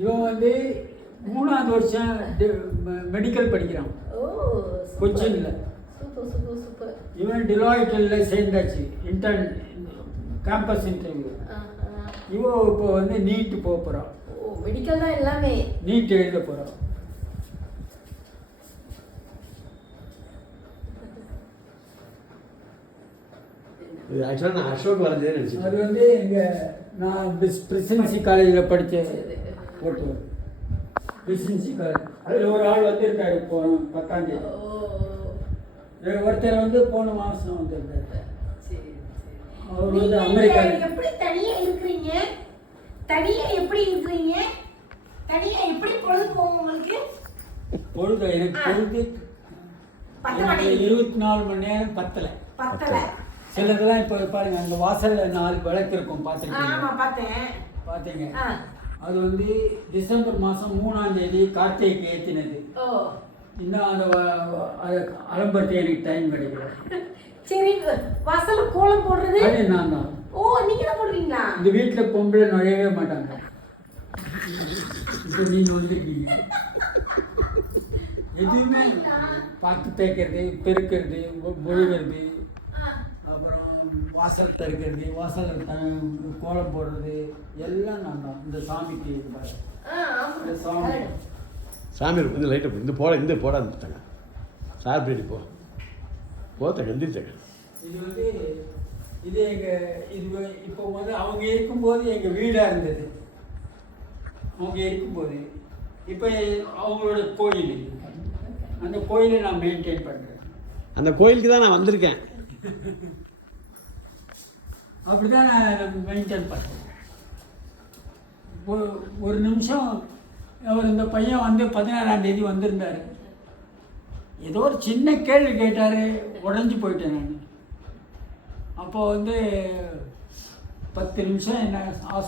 இவன் வந்து 3ஆவது வருஷம் மெடிக்கல் படிக்கிறான். கொச்சின்ல. சூப்பர். இவன் டிலாய்ட்ல சேர்ந்தாச்சு, இன்டர்ன் கேம்பஸ் இன்டர்வியூ. இவன் இப்போ வந்து நீட் போக போகிறான். மெடிக்கல் தான் எல்லாமே. நீட் எழுத போகிறான். ஆக்சுவலாக நான் அசோக் வரதே நினச்சேன். அது வந்து நான் பிரசிடென்சி காலேஜில் படித்தேன். போட்டு பிரசிடென்சி காலேஜ் அதில் ஒரு ஆள் வந்திருக்காரு போன 10ஆம் தேதி. ஒருத்தர் வந்து போன மாதம் வந்திருக்காரு. அவர் வந்து அமெரிக்கா. எப்படி தனியாக இருக்கிறீங்க? தனியாக எப்படி பொழுது போகும் உங்களுக்கு? பொழுது எனக்கு 24 மணி நேரம் பத்தலை. சிலதெல்லாம் இப்போ பாருங்க, அந்த வாசல்ல 4 விளக்கு இருக்கும், பார்த்தீங்க. அது வந்து டிசம்பர் மாதம் 3ஆம் தேதி கார்த்திகைக்கு ஏற்றினது. இன்னும் அந்த அலம்பரத்தை எனக்கு டைம் கிடைக்கல. சரி, வாசல்ல கோலம் போடுறது நான் தான். நீங்க தான் போடுவீங்களா? இந்த வீட்டில் பொம்பளை நுழையவே மாட்டாங்க. இப்போ நீங்க வந்துருக்கீங்க. எதுவுமே பார்த்து தேய்க்கிறது, பெருக்கிறது, மொழிகிறது, அப்புறம் வாசல் தருக்கிறது, வாசல் கோலம் போடுறது எல்லாம் நான் தான். இந்த சாமிக்கு சாமி இந்த லைட்டை இந்த போடாதுட்டாங்க. சார் பேடி போத்தங்க எந்திரிச்சாங்க. இது வந்து இது இப்போ வந்து அவங்க இருக்கும்போது எங்கள் வீடாக இருந்தது. அவங்க இருக்கும்போது இப்போ அவங்களோட கோயில், அந்த கோயிலை நான் மெயின்டைன் பண்ணுறேன். அந்த கோயிலுக்கு தான் நான் வந்திருக்கேன். அப்படி தான் நான் மெயின்டைன் பண்ணுறேன். ஒரு நிமிஷம் அவர் இந்த பையன் வந்து 16ஆம் தேதி வந்திருந்தார். ஏதோ ஒரு சின்ன கேள்வி கேட்டார், உடஞ்சி போயிட்டேன் நான். அப்போ வந்து 10 நிமிஷம் என்ன